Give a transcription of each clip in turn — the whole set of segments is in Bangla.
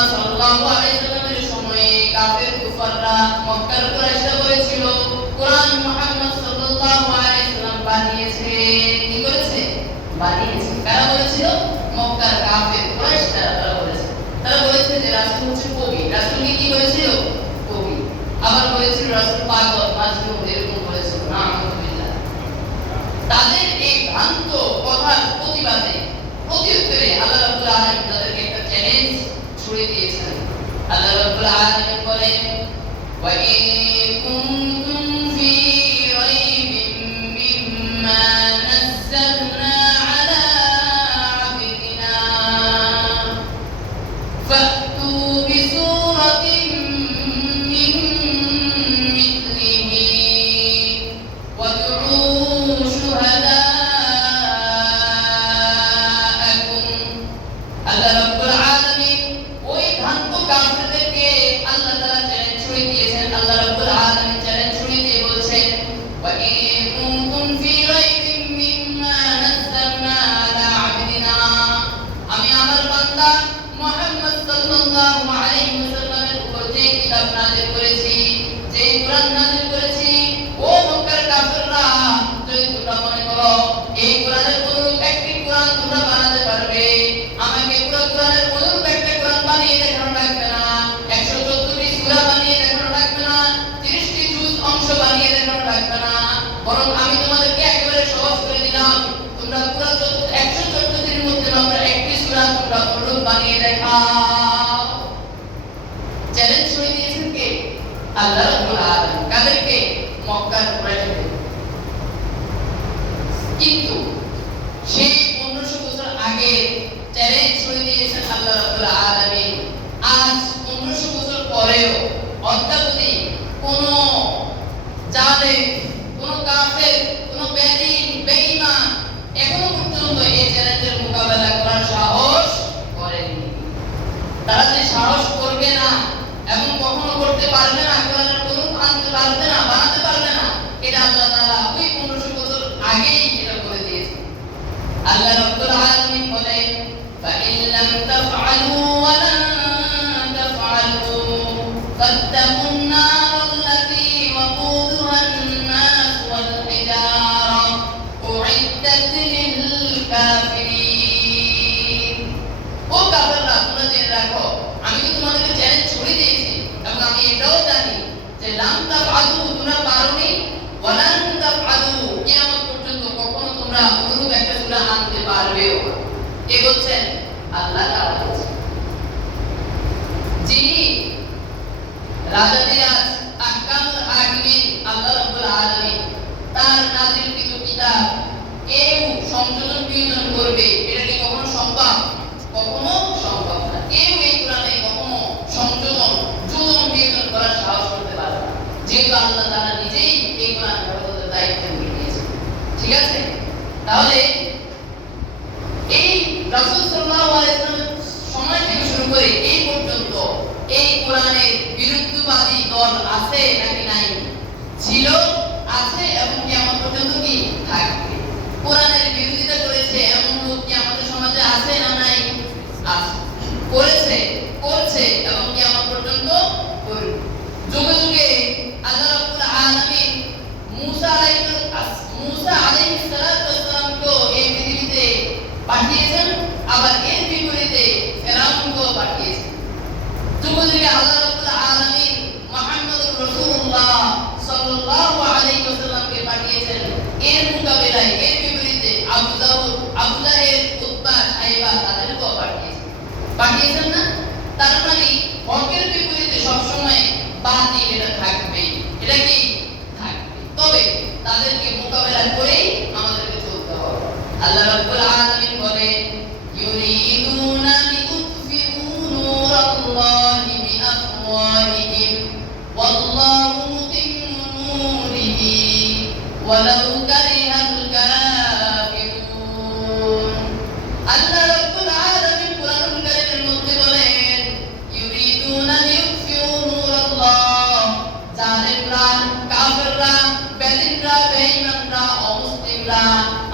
রাসূলুল্লাহ সাল্লাল্লাহু আলাইহি ওয়াসাল্লামের সময়ে কাফের কুফাররা মক্কার কুরাইশরা বলেছিল কুরআন মুহাম্মদ সাল্লাল্লাহু আলাইহি ওয়াসাল্লাম বানিয়েছে। কি করেছে? বানিয়েছে। কারা বলেছিল? মক্কার কাফের কুরাইশরা তারা বলেছে। তারা বলেছে যে রাসূল হচ্ছে কবি। রাসূলকে কি বলেছিল? কবি। আবার বলেছিল রাসূল পাগল, মাজনুন, এরকম বলেছিল। নাউযুবিল্লাহ। তাদের এই ভ্রান্ত কথার প্রতিবাদে প্রত্যুত্তরে আল্লাহ রাব্বুল আলামিন তাদেরকে একটা চ্যালেঞ্জ ছুড়ে দিয়েছেন। আল্লাহ রাব্বুল আলামিন বলেন ওয়া ইন কুনতুম ফি রাইবিন মিম্মা নাযালনা আলা আবদিনা ফাতু বিসূরাতিন মিন মিথলিহি ওয়াদউ শুহাদাআকুম। আল্লাহ রাব্বুল আলামিন ওই ভ্রান্ত কাফেরদেরকে আল্লাহ তাআলা চ্যালেঞ্জ ছুড়ে দিয়েছেন। আল্লাহ রাব্বুল আলামিন চ্যালেঞ্জ ছুড়ে দিয়ে বলছেন ওয়া ইন কুনতুম ফি রাইবিন মিম্মা নাযালনা আলা আবদিনা, আমি আমার বান্দা মুহাম্মদ সাল্লাল্লাহু আলাইহি ওয়াসাল্লামের উপর যে কিতাব নাযিল করেছি, যে কুরআন নাযিল করেছি, ও মক্কার কাফেররা, যদি তোমরা মনে করো এই কুরআনের অনুরূপ একটি কুরআন তোমরা বানাতে পারবে, আমাকে পুরো কুরআনের অনুরূপ একটা কুরআন বানিয়ে দেখানো লাগবে না, 114টি সূরা বানিয়ে দেখানো লাগবে না, 30টি জুজ অংশ বানিয়ে দেখানো লাগবে না, বরং আমি তোমাদেরকে একেবারে সহজ করে দিলাম, তোমরা পুরো 114টির মধ্যে মাত্র একটি সূরা তোমরা অনুরূপ বানিয়ে দেখাও। চ্যালেঞ্জ ছুড়ে দিয়েছেন কে? আল্লাহ রাব্বুল আলামিন। কাদেরকে? মক্কার কুরাইশদের। কিন্তু সেই 1500 বছর আগে চ্যালেঞ্জ ছুড়ে দিয়েছেন আল্লাহ রাব্বুল আলামিন। আজ 1500 বছর পরেও অদ্যাবধি কোন জালেম, কোন কাফের, কোন বেঈমান এখনো পর্যন্ত এই চ্যালেঞ্জের মোকাবেলা করার সাহস করেনি। তারা যে সাহস করবে না এবং কখনো করতে পারবে না, কোরআনের অনুরূপ আনতে পারবে না, বানাতে পারবে না, এটা আল্লাহ তাআলা ওই 1500 বছর আগেই এটা করে দিয়েছেন। আল্লাহ রাব্বুল আলামিন বলেন فإن لم تفعلوا ولن تفعلوا فاتقوا النار التي وقودها الناس والحجارة أعدت للكافرين। ও কাফেররা, তোমরা জেনে রাখো আমি তো তোমাদেরকে চ্যালেঞ্জ ছুড়ে দিয়েছি এবং আমি এটাও জানি যে লাম তাফআলু, তোমরা পারোনি, ওয়ালান তাফআলু, কিয়ামত পর্যন্ত কখনো তোমরা অনুরূপ একটা সূরা আনতে পারবেও না। কে বলছেন? আল্লাহ তাআলা বলছেন। যিনি রাজাদিরাজ আহকামুল হাকিমিন আল্লাহ রাব্বুল আলামিন, তার নাযিলকৃত কিতাব কেউ সংশোধন বিয়োজন করবে, এটা কি কখনো সম্ভব? কখনো সম্ভব না। কেউ এই কোরআনে কখনো সংশোধন, যোজন বিয়োজন করার সাহস করতে পারে না, যেহেতু আল্লাহ তাআলা নিজেই এই কোরআন হেফাজতের দায়িত্ব নিয়ে নিয়েছেন। ঠিক আছে? তাহলে এই রাসূল সাল্লাল্লাহু আলাইহি ওয়াসাল্লামের সময় থেকে শুরু করে এই পর্যন্ত এই কোরআনের বিরুদ্ধবাদী দল আছে নাকি নাই? ছিল, আছে এবং কিয়ামত পর্যন্ত কি থাকবে। কোরআনের বিরোধিতা করেছে এমন লোক কি আমাদের সমাজে আছে না নাই? আছে, করেছে, করছে এবং কিয়ামত পর্যন্ত করবে। যুগে যুগে আল্লাহ রাব্বুল আলামিন মুসা আলাইহিস সালাতু ওয়াস সালামকে এই পৃথিবীতে পাঠিয়েছেন, আবার এর বিপরীতে ফেরাউনকেও পাঠিয়েছেন। যুগে যুগে আল্লাহ রাব্বুল আলামিন মুহাম্মদুর রাসূলুল্লাহ সাল্লাল্লাহু আলাইহি ওয়াসাল্লামকে পাঠিয়েছেন, এর মোকাবেলায় এর বিপরীতে আবু জাহেল, উতবা, সাইবা তাদেরকেও পাঠিয়েছেন না? তার মানে হকের বিপরীতে সবসময় বাতিল এটা থাকবে, এটা কি থাকবে, তবে তাদেরকে মোকাবেলা করেই আমাদেরকে চলতে হবে। আল্লাহ রাব্বুল আলামিন বলেন ইউরিদুনা লিউতফিউ নূরাল্লাহি বিআফওয়াহিহিম ওয়াল্লাহু মুতিম্মু নূরিহি ওয়ালাউ কারিহাল কাফিরুন। আল্লাহ রাব্বুল আলামিন কুরআনুল কারীমের মধ্যে বলেন ইউরিদুনা লিউতফিউ নূরাল্লাহ, জালেমরা, কাফেররা, বেঈমানরা, অমুসলিমরা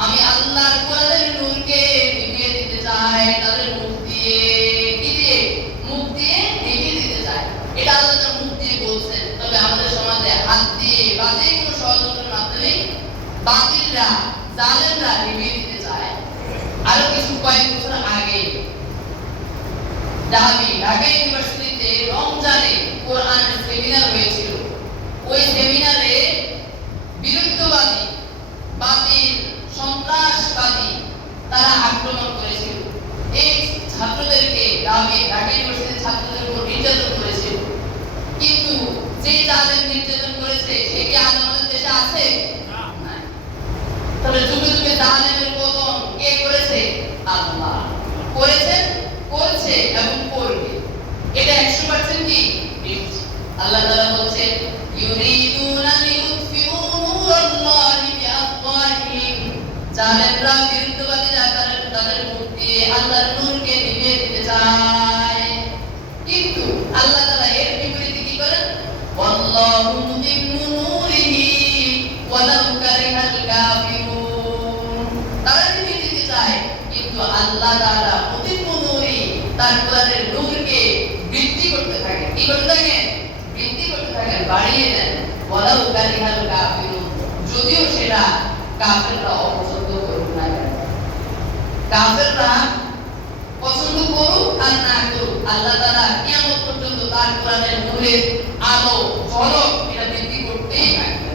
আমি আল্লাহর কোরআনের নূরকে নিভিয়ে দিতে চাই, তাদের মুখ দিয়ে কি দিয়ে? মুখ দিয়ে বাতিলরা জালেমরা নিভিয়ে দিতে চায়। আরো কিছু কয়েক বছর আগে ঢাকা ইউনিভার্সিটিতে রমজানে কোরআনের সেমিনার হয়েছিল। ওই সেমিনারে বিরুদ্ধবাদী বাতিল সন্ত্রাসবাদী তারা আক্রমণ করেছিল। এই ছাত্রদেরকে ঢাকা ইউনিভার্সিটির ছাত্রদের উপর নির্যাতন করেছিল। কিন্তু যে জালেম নির্যাতন করেছে সে কি আজ আমাদের দেশে আছে? না। তবে যুগে যুগে জালেমের পতন কে করেছে? আল্লাহ করেছেন, করছে এবং করবে। এটা 100% কি? আল্লাহ তাআলা বলছেন ইউরিদুনা লিউতফিউ নূরাল্লাহি বিআফওয়াহিহিম, জালেমরা বিরুদ্ধবাদীরা তাদের মুখ দিয়ে আল্লাহর নূরকে নিভিয়ে দিতে চায়। কিন্তু আল্লাহ তাআলা এর বিপরীতে কি করেন? ওয়াল্লাহু মুতিম্মু নূরিহি ওয়ালাউ কারিহাল কাফিরুন। তারা নিভিয়ে দিতে চায় কিন্তু আল্লাহ তাআলা মুতিম্মু নূরি তার কোরআনের নূরকে বৃদ্ধি করতে থাকেন। কি করতে থাকেন? বৃদ্ধি করতে থাকেন, বাড়িয়ে দেন। ওয়ালাউ কারিহাল কাফিরুন, যদিও সেটা কাফেররা অপছন্দ করুক না কেন। কাফেররা পছন্দ করুক আর না করুক, আল্লাহ তাআলা কিয়ামত পর্যন্ত তার কোরআনের নূরের আলো ঝলক এটা বৃদ্ধি করতেই থাকবে।